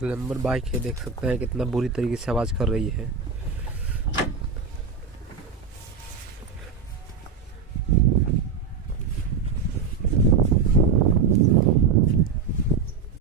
Glamour bike है, देख सकते हैं कितना बुरी तरीके से आवाज़ कर रही है।